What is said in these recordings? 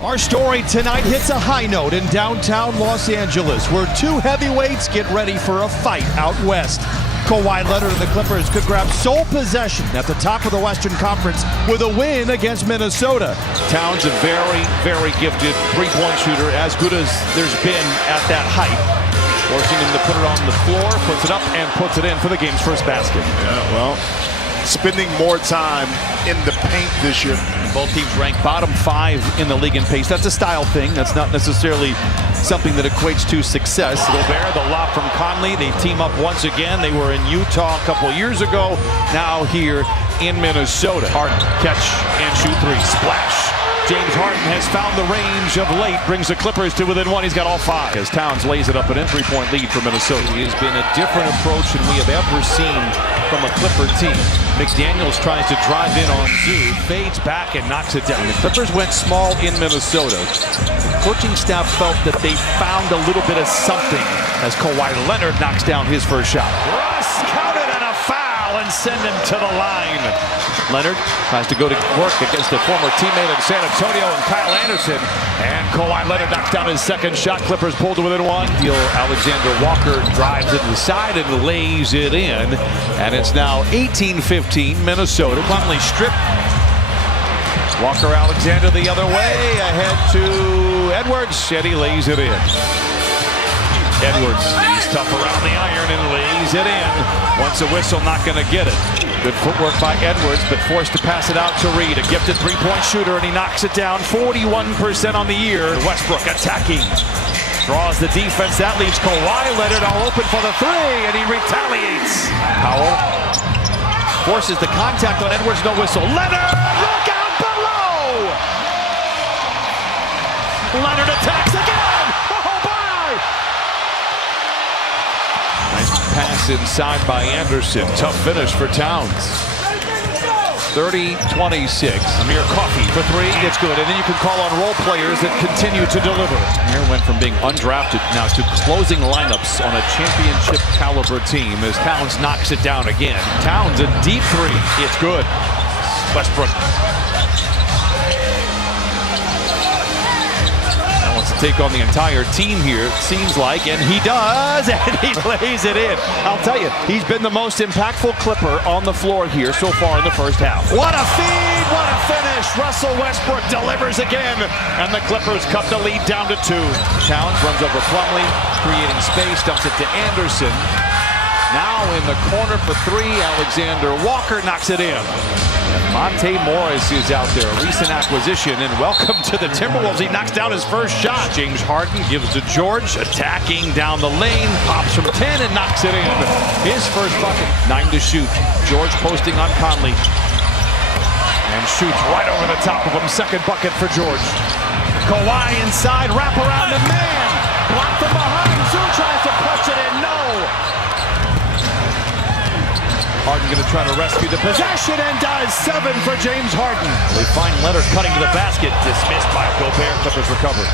Our story tonight hits a high note in downtown Los Angeles, where two heavyweights get ready for a fight out west. Kawhi Leonard and the Clippers could grab sole possession at the top of the Western Conference with a win against Minnesota. Towns, a very, very gifted three-point shooter, as good as there's been at that height. Forcing him to put it on the floor, puts it up, and puts it in for the game's first basket. Yeah, well, spending more time in the paint this year. Both teams ranked bottom 5 in the league in pace. That's a style thing. That's not necessarily something that equates to success. Gobert, the lob from Conley. They team up once again. They were in Utah a couple years ago. Now here in Minnesota. Harden, catch and shoot three. Splash. James Harden has found the range of late. Brings the Clippers to within one. He's got all 5. As Towns lays it up, an entry-point lead for Minnesota. It has been a different approach than we have ever seen from a Clipper team. McDaniels tries to drive in on Zoo, fades back and knocks it down. The Clippers went small in Minnesota. The coaching staff felt that they found a little bit of something as Kawhi Leonard knocks down his first shot. Russ counted and a foul and send him to the line. Leonard tries to go to work against a former teammate in San Antonio and Kyle Anderson. And Kawhi Leonard knocks down his second shot. Clippers pulled to within one. Alexander Walker drives it to the side and lays it in. And it's now 18-15 Minnesota. Conley stripped. Walker Alexander the other way. Ahead to Edwards. And he lays it in. Edwards, he's tough around the iron and lays it in. Once a whistle, not going to get it. Good footwork by Edwards, but forced to pass it out to Reed. A gifted three-point shooter, and he knocks it down. 41% on the year. Westbrook attacking. Draws the defense. That leaves Kawhi Leonard all open for the three, and he retaliates. Powell forces the contact on Edwards. No whistle. Leonard, look out below! Leonard attacks again! Oh, bye! Nice pass inside by Anderson. Tough finish for Towns. 30-26. Amir Coffey for three. It's good. And then you can call on role players that continue to deliver. Amir went from being undrafted now to closing lineups on a championship caliber team as Towns knocks it down again. Towns, a deep three. It's good. Westbrook wants to take on the entire team here, it seems like, and he does, and he lays it in. I'll tell you, he's been the most impactful Clipper on the floor here so far in the first half. What a feed, what a finish. Russell Westbrook delivers again, and the Clippers cut the lead down to 2. Towns runs over Plumlee, creating space, dumps it to Anderson. Now in the corner for 3, Alexander Walker knocks it in. Monte Morris is out there, a recent acquisition, and welcome to the Timberwolves. He knocks down his first shot. James Harden gives to George, attacking down the lane, pops from 10 and knocks it in. His first bucket. 9 to shoot. George posting on Conley. And shoots right over the top of him. Second bucket for George. Kawhi inside, wrap around the man. Blocked from behind. Zoo tries to punch it in. No. Harden going to try to rescue the possession and does. 7 for James Harden. They find Leonard cutting to the basket. Dismissed by Gobert. Clippers recover.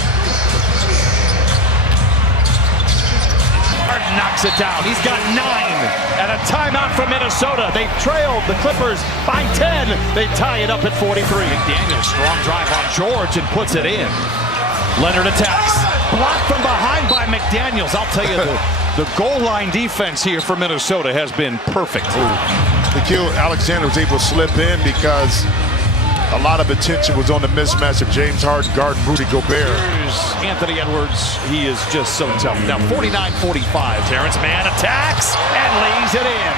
Harden knocks it down. He's got 9. And a timeout from Minnesota. They trailed the Clippers by 10. They tie it up at 43. McDaniels, strong drive on George and puts it in. Leonard attacks. Blocked from behind by McDaniels. I'll tell you, the goal line defense here for Minnesota has been perfect. Nikhil Alexander was able to slip in because a lot of attention was on the mismatch of James Harden guarding Rudy Gobert. Here's Anthony Edwards. He is just so tough. Now 49-45. Terrence Mann attacks and lays it in.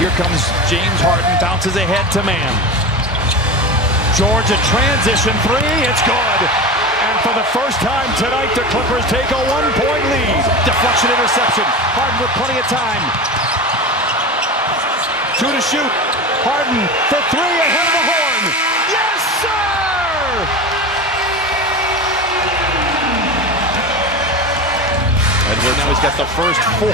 Here comes James Harden, bounces ahead to Mann. George, a transition three. It's good. And for the first time tonight, the Clippers take a 1-point lead. Deflection interception. Harden with plenty of time. 2 to shoot. Harden for 3 ahead of the horn. Yes, sir! Edwards now he's got the first 4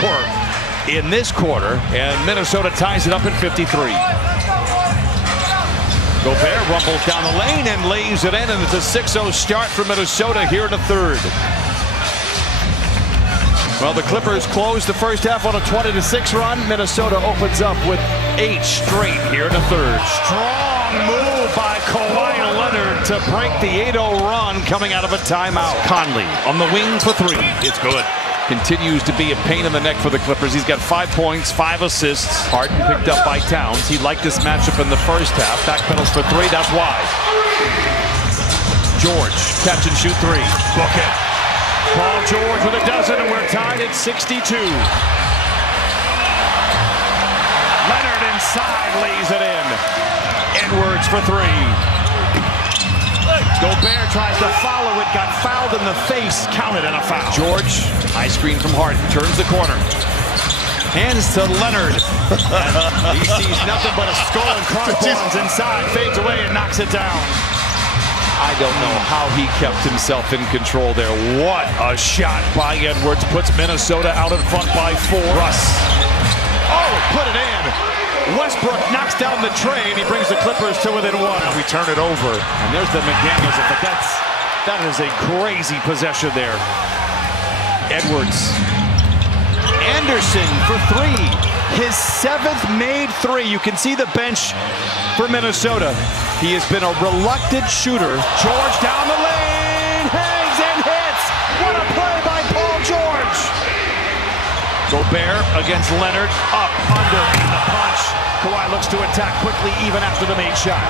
in this quarter, and Minnesota ties it up at 53. Gobert rumbles down the lane and lays it in, and it's a 6-0 start for Minnesota here in the third. Well, the Clippers closed the first half on a 20-6 run. Minnesota opens up with 8 straight here in the third. Strong Strong move by Kawhi Leonard to break the 8-0 run coming out of a timeout. Conley on the wing for three. It's good. Continues to be a pain in the neck for the Clippers. He's got 5 points, 5 assists. Harden picked up by Towns. He liked this matchup in the first half. Backpedals for three. That's why. George, catch and shoot three. Book it. Paul George with a dozen, and we're tied at 62. Leonard inside lays it in. Edwards for three. Gobert tries to follow it, got fouled in the face, counted and a foul. George, high screen from Harden, turns the corner. Hands to Leonard. He sees nothing but a skull and crossbones inside, fades away and knocks it down. I don't know how he kept himself in control there. What a shot by Edwards. Puts Minnesota out in front by 4. Russ. Oh, put it in. Westbrook knocks down the tray, and he brings the Clippers to within 1. We turn it over. And there's the McDaniels. But that is a crazy possession there. Edwards. Anderson for 3. His 7th made 3. You can see the bench for Minnesota. He has been a reluctant shooter. George down the lane, hangs and hits. What a play by Paul George. Gobert against Leonard, up, under, and the punch. Kawhi looks to attack quickly even after the made shot.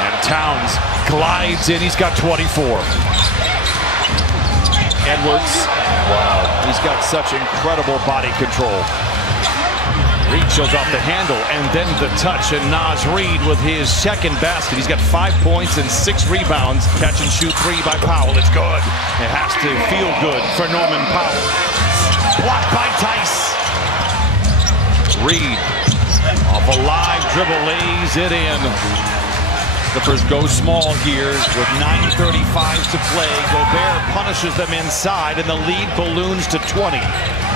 And Towns glides in, he's got 24. Edwards, wow, he's got such incredible body control. Reed shows off the handle, and then the touch, and Naz Reid with his second basket. He's got 5 points and 6 rebounds. Catch and shoot 3 by Powell. It's good. It has to feel good for Norman Powell. Blocked by Tice. Reed off a live dribble, lays it in. Clippers go small here with 9:35 to play. Gobert punishes them inside, and the lead balloons to 20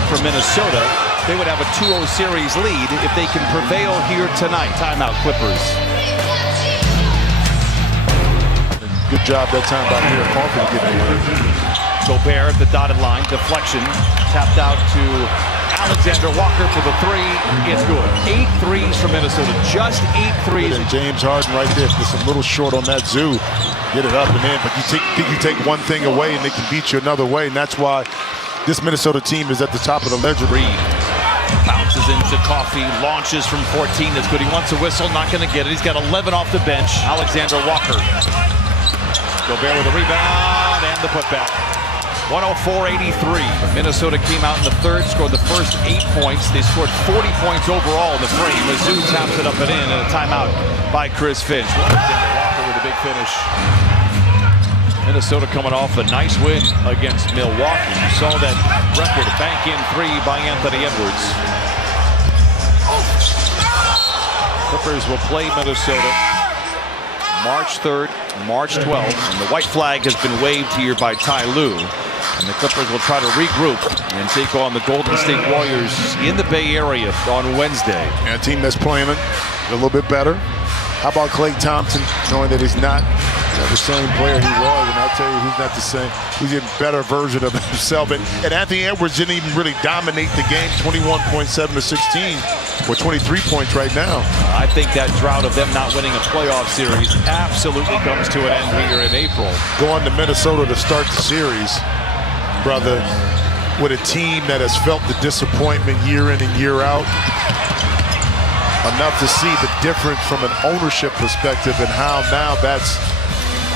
for Minnesota. They would have a 2-0 series lead if they can prevail here tonight. Timeout, Clippers. Good job that time by Mira Parker to get it in. Gobert at the dotted line, deflection, tapped out to Alexander Walker for the 3. It's good. 8 threes for Minnesota. Just 8 threes. And James Harden right there, just a little short on that zoo. Get it up and in, but you take one thing away and they can beat you another way, and that's why this Minnesota team is at the top of the ledger. Reed bounces into Coffee, launches from 14. That's good. He wants a whistle, not going to get it. He's got 11 off the bench. Alexander Walker. Gobert with a rebound and the putback. 104-83. Minnesota came out in the third, scored the first 8 points. They scored 40 points overall in the frame. Mizzou taps it up and in, and a timeout by Chris Finch. Alexander Walker with a big finish. Minnesota coming off a nice win against Milwaukee. You saw that record, a bank-in 3 by Anthony Edwards. Clippers will play Minnesota March 3rd, March 12th, and the white flag has been waved here by Ty Lue. And the Clippers will try to regroup and take on the Golden State Warriors in the Bay Area on Wednesday. And a team that's playing a little bit better. How about Klay Thompson, knowing that he's not the same player he was, and I'll tell you, he's not the same. He's a better version of himself. And Anthony Edwards didn't even really dominate the game, 21.7 to 16, or 23 points right now. I think that drought of them not winning a playoff series absolutely comes to an end here in April. Going to Minnesota to start the series, brother, with a team that has felt the disappointment year in and year out. Enough to see the difference from an ownership perspective and how now that's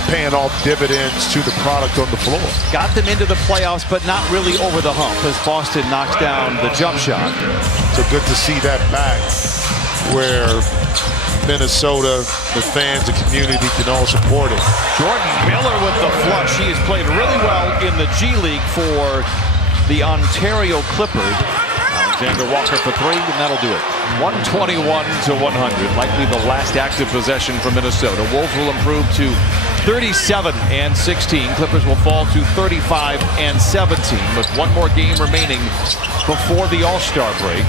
paying off dividends to the product on the floor. Got them into the playoffs, but not really over the hump as Boston knocks down the jump shot. So good to see that back, where Minnesota, the fans, the community can all support it. Jordan Miller with the flush. He has played really well in the G League for the Ontario Clippers. Alexander Walker for 3, and that'll do it. 121-100, likely the last active possession for Minnesota. Wolves will improve to 37-16. Clippers will fall to 35-17 with one more game remaining before the All-Star break.